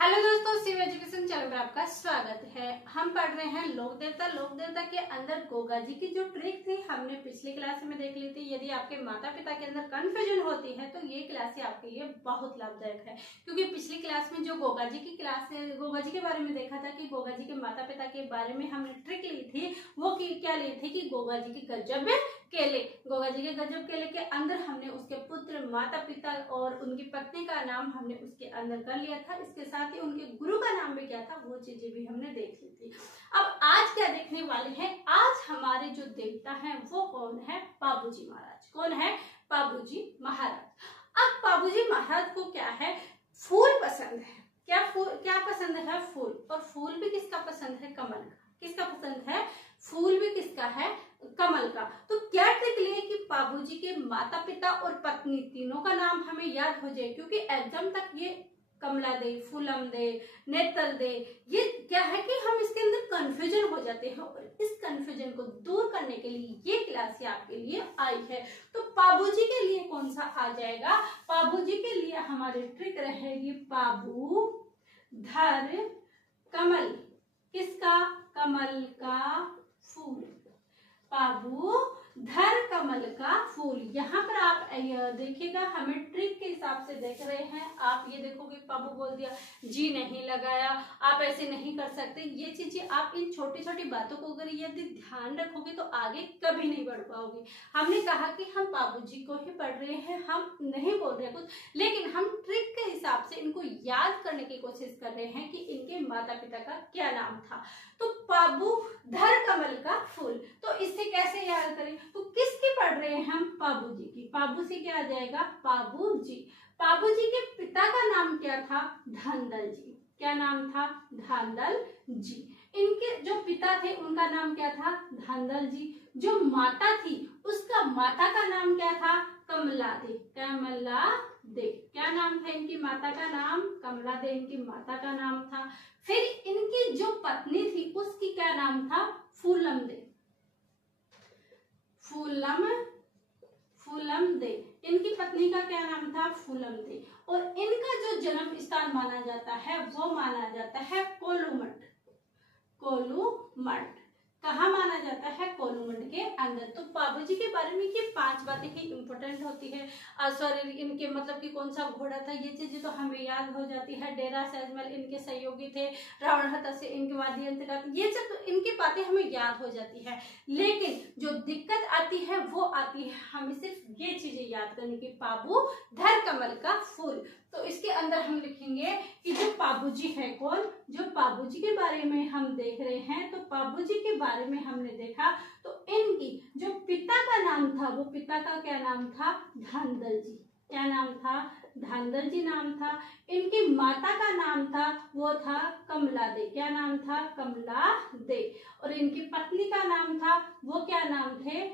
Hello दोस्तों, Shiv education channel पर आपका स्वागत है। हम पढ़ रहे हैं लोक देवता। लोक देवता के अंदर गोगा जी की जो ट्रिक थी हमने पिछली क्लास में देख ली थी। यदि आपके माता पिता के अंदर कंफ्यूजन होती है तो ये क्लास आपके लिए बहुत लाभदायक है, क्योंकि पिछली क्लास में जो गोगा जी की क्लास है, गोगा जी के बारे में देखा था कि गोगा जी के माता पिता के बारे में हमने ट्रिक ली थी। वो क्या ली थी कि गोगा जी की गजब केले, गोगा जी के गजब केले के अंदर हमने उसके पुत्र, माता पिता और उनकी पत्नी का नाम हमने उसके अंदर कर लिया था। इसके साथ ही उनके गुरु का नाम भी क्या था वो चीजें भी हमने देख ली थी। अब आज क्या देखने वाले हैं, आज हमारे जो देवता हैं वो कौन है? बाबूजी महाराज। कौन है? बाबूजी महाराज। अब बाबूजी महाराज को क्या है, फूल पसंद है। क्या पसंद है? फूल। और फूल भी किसका पसंद है? कमल का। किसका पसंद है? फूल भी किसका है? कमल का। तो क्या ट्रिक लिए कि बाबूजी के माता पिता और पत्नी तीनों का नाम हमें याद हो जाए, क्योंकि एग्जाम तक ये कमला दे, फूलम दे, नेतल दे, ये क्या है कि हम इसके अंदर कंफ्यूजन हो जाते हैं। और इस कंफ्यूजन को दूर करने के लिए ये क्लास आपके लिए आई है। तो बाबूजी के लिए कौन सा आ जाएगा? बाबूजी के लिए हमारी ट्रिक रहेगी बाबू धर कमल। किसका? कमल का फूल। बाबू धर कमल का फूल। यहाँ पर आप देखिएगा, हमें ट्रिक के हिसाब से देख रहे हैं। आप ये देखोगे बाबू बोल दिया, जी नहीं लगाया, आप ऐसे नहीं कर सकते। ये चीजें आप इन छोटी छोटी बातों को अगर यदि ध्यान रखोगे तो आगे कभी नहीं बढ़ पाओगे। हमने कहा कि हम बाबूजी को ही पढ़ रहे हैं, हम नहीं बोल रहे कुछ, लेकिन हम ट्रिक के हिसाब से इनको याद करने की कोशिश कर रहे हैं कि इनके माता पिता का क्या नाम था। तो बाबू धर कमल का फूल, तो इससे कैसे याद करें? तो किसकी पढ़ रहे हैं हम? बाबूजी की। बाबू से क्या आ जाएगा? बाबूजी। बाबूजी के पिता का नाम क्या था? धांधल जी। क्या नाम था? धांधल जी। इनके जो पिता थे उनका नाम क्या था? धांधल जी। जो माता थी उसका माता का नाम क्या था? कमला दे। कमला दे। क्या नाम था इनकी माता का नाम? कमला दे इनकी माता का नाम था। फिर इनकी जो पत्नी थी उसकी क्या नाम था? फूलम दे। फूलम दे। इनकी पत्नी का क्या नाम था? फूलम दे। और इनका जो जन्म स्थान माना जाता है वो माना जाता है कोलूमठ। कोलूमठ कहाँ माना जाता है? कोलूमठ के अंदर। तो बाबूजी के बारे में ये 5 बातें ही इंपॉर्टेंट होती है। सॉरी, इनके मतलब कि कौन सा घोड़ा था, ये चीजें तो हमें याद हो जाती है। डेरा सैजमल इनके सहयोगी थे, रावण हत्या से इनके वाद्यंत्र का, ये सब तो इनकी बातें हमें याद हो जाती है। लेकिन जो दिक्कत आती है वो आती है हमें सिर्फ ये चीजें याद करने की। बाबू धर कमल का फूल। तो इसके अंदर हम लिखेंगे कि जो बाबूजी है कौन, जो बाबूजी के बारे में हम देख रहे हैं, तो बाबूजी के बारे में हमने देखा तो इनकी जो पिता का नाम था वो पिता का क्या नाम था? धांधल जी। क्या नाम था? धांधल जी नाम था। इनकी माता का नाम था वो था कमला दे। क्या नाम था? कमला दे। और इनकी पत्नी का नाम था वो क्या नाम थे?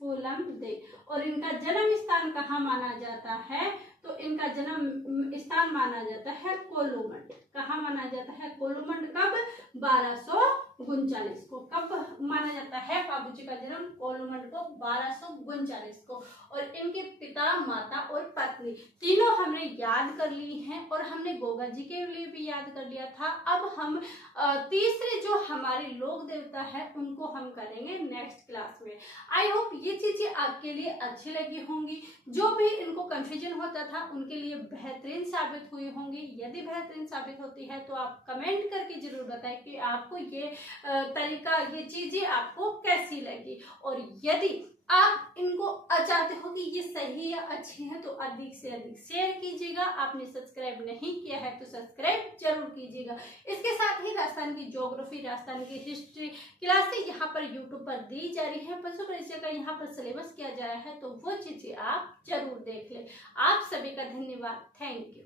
फूलम दे। और इनका जन्म स्थान कहाँ माना जाता है? तो इनका जन्म स्थान माना जाता है कोलूमठ। कहाँ माना जाता है? कोलूमठ। कब? 1239 को। कब माना जाता है बाबूजी का जन्म? कोलूमठ को 1239 को। और इनके पिता, माता और पत्नी तीनों हमने याद कर ली हैं, और हमने गोगा जी के लिए भी याद कर लिया था। अब हम तीसरे जो हमारे लोक देवता है उनको हम करेंगे नेक्स्ट क्लास में। आई होप ये चीजें आपके लिए अच्छी लगी होंगी। जो भी इनको कंफ्यूजन होता था उनके लिए बेहतरीन साबित हुई होंगी। यदि बेहतरीन साबित होती है तो आप कमेंट करके जरूर बताएं कि आपको ये तरीका, ये चीजें आपको कैसी लगी। और यदि आप इनको चाहते हो कि ये सही या अच्छी है तो अधिक से अधिक शेयर कीजिएगा। आपने सब्सक्राइब नहीं किया है तो सब्सक्राइब जरूर कीजिएगा। इसके साथ ही राजस्थान की ज्योग्राफी, राजस्थान की हिस्ट्री क्लासेस यहाँ पर यूट्यूब पर दी जा रही है। बच्चों परिचय का यहाँ पर सिलेबस किया जा रहा है, तो वो चीजें आप जरूर देख लें। आप सभी का धन्यवाद। Thank you.